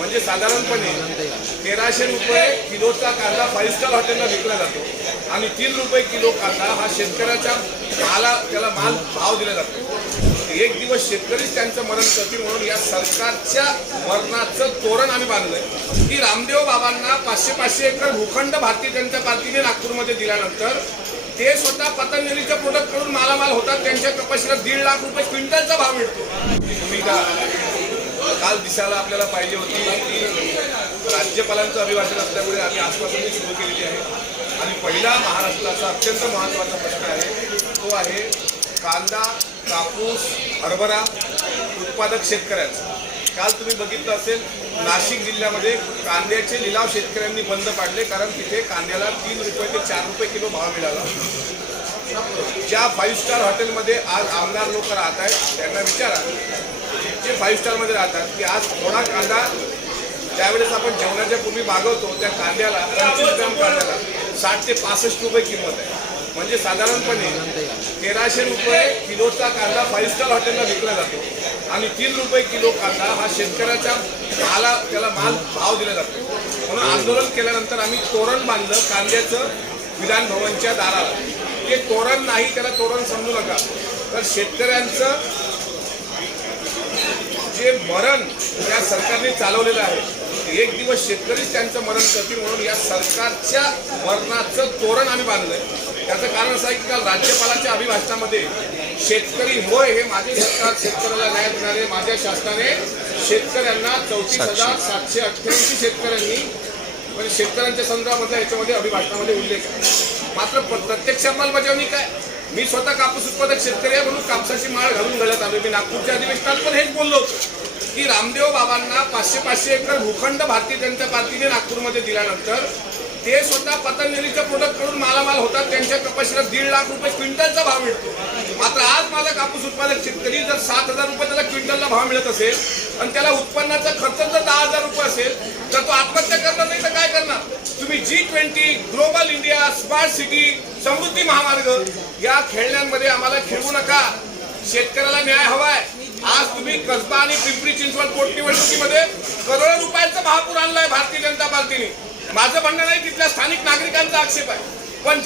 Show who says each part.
Speaker 1: म्हणजे साधारणपणे तेराशे रुपये किलोचा कांदा फाईव्ह स्टार हॉटेलला विकला जातो. आणि तीन रुपये किलो कांदा हा शेतकऱ्याच्या माला त्याला माल भाव दिला जातो. एक दिवस शेतकरीच त्यांचं मरण करतील म्हणून या सरकारच्या मरणाचं तोरण आम्ही बांधलंय. की रामदेव बाबांना पाचशे पाचशे एकर भूखंड भारतीय जनता पार्टीने नागपूरमध्ये दिल्यानंतर ते स्वतः पतंजलीचं प्रोडक्ट करून मालामाल होतात. त्यांच्या कपाशीला दीड लाख रुपये क्विंटलचा भाव मिळतो. भूमिका आज दिसायला आपल्याला पाहिजे होती. की राज्यपालांचं अभिभाषण असल्यामुळे आम्ही आश्वासनही सुरू केलेली आहे. आणि पहिला महाराष्ट्राचा अत्यंत महत्त्वाचा प्रश्न आहे. तो आहे कांदा कापूस हरभरा उत्पादक शेतकऱ्यांचा. काल तुम्ही बघितलं असेल नाशिक जिल्ह्यामध्ये कांद्याचे लिलाव शेतकऱ्यांनी बंद पाडले कारण तिथे कांद्याला तीन रुपये ते चार रुपये किलो भाव मिळाला. ज्या फाईव्ह स्टार हॉटेलमध्ये आज आमदार लोक राहत आहेत त्यांना विचारा. जे फाईव्ह स्टारमध्ये राहतात की आज थोडा कांदा ज्यावेळेस आपण जेवणाच्या पूर्वी मागवतो त्या कांद्याला पंचवीस ग्राम कांद्याला साठ ते पासष्ट रुपये किंमत आहे. म्हणजे साधारणपणे तेराशे रुपये किलोचा कांदा फाईव्ह स्टार हॉटेलला विकला जातो आणि तीन रुपये किलो कांदा हा शेतकऱ्याच्या माला त्याला माल भाव दिला जातो. म्हणून आंदोलन केल्यानंतर आम्ही तोरण बांधलं कांद्याचं विधान भवनच्या दाराला. ते तोरण नाही त्याला तोरण समजू नका. तर शेतकऱ्यांचं मरण या सरकारने चालवलेलं आहे. एक दिवस शेतकरीच त्यांचं मरण करतील म्हणून या सरकारच्या मरणाचं तोरण आम्ही बांधलंय. त्याचं कारण असं आहे की काल राज्यपालाच्या अभिभाषणामध्ये शेतकरी होय हे माझे सरकार शेतकऱ्याला न्याय देणारे माझ्या शासनाने शेतकऱ्यांना चौतीस हजार सातशे अठ्ठ्याऐंशी शेतकऱ्यांनी म्हणजे शेतकऱ्यांच्या संदर्भामधल्या याच्यामध्ये अभिभाषणामध्ये उल्लेख आहे. मात्र प्रत्यक्ष अंमलबजावणी काय? मी स्वतः कापूस उत्पादक शेतकरी आहे म्हणून कापसाची माळ घालून घालत आलो मी नागपूरच्या अधिवेशनात पण हेच बोललो होतो की रामदेव बाबांना पाचशे पाचशे एकर भूखंड भारतीय जनता पार्टीने नागपूरमध्ये दिल्यानंतर ते स्वतः पतंजलीचं प्रोडक्ट करून मालामाल होतात. त्यांच्या कपाशीला दीड लाख रुपये क्विंटलचा भाव मिळतो. मात्र आज माझा कापूस उत्पादक शेतकरी जर सात हजार रुपये त्याला क्विंटलला भाव मिळत असेल आणि त्याला उत्पन्नाचा खर्च जर दहा हजार रुपये असेल तर तो आत्महत्या करणार नाही तर काय करणार? तुम्ही G twenty global India smart city Samruddhi Mahamarg या खेळण्यांमध्ये आम्हाला खेळू नका. शेतकऱ्याला न्याय हवाय. आज तुम्ही कसबा आणि पिंपरी चिंचवड पोटनिवडणुकीमध्ये करोडो रुपयांचा महापूर आणलाय भारतीय जनता पार्टीने. माझं म्हणणं नाही तिथल्या स्थानिक नागरिकांचा आक्षेप आहे. पण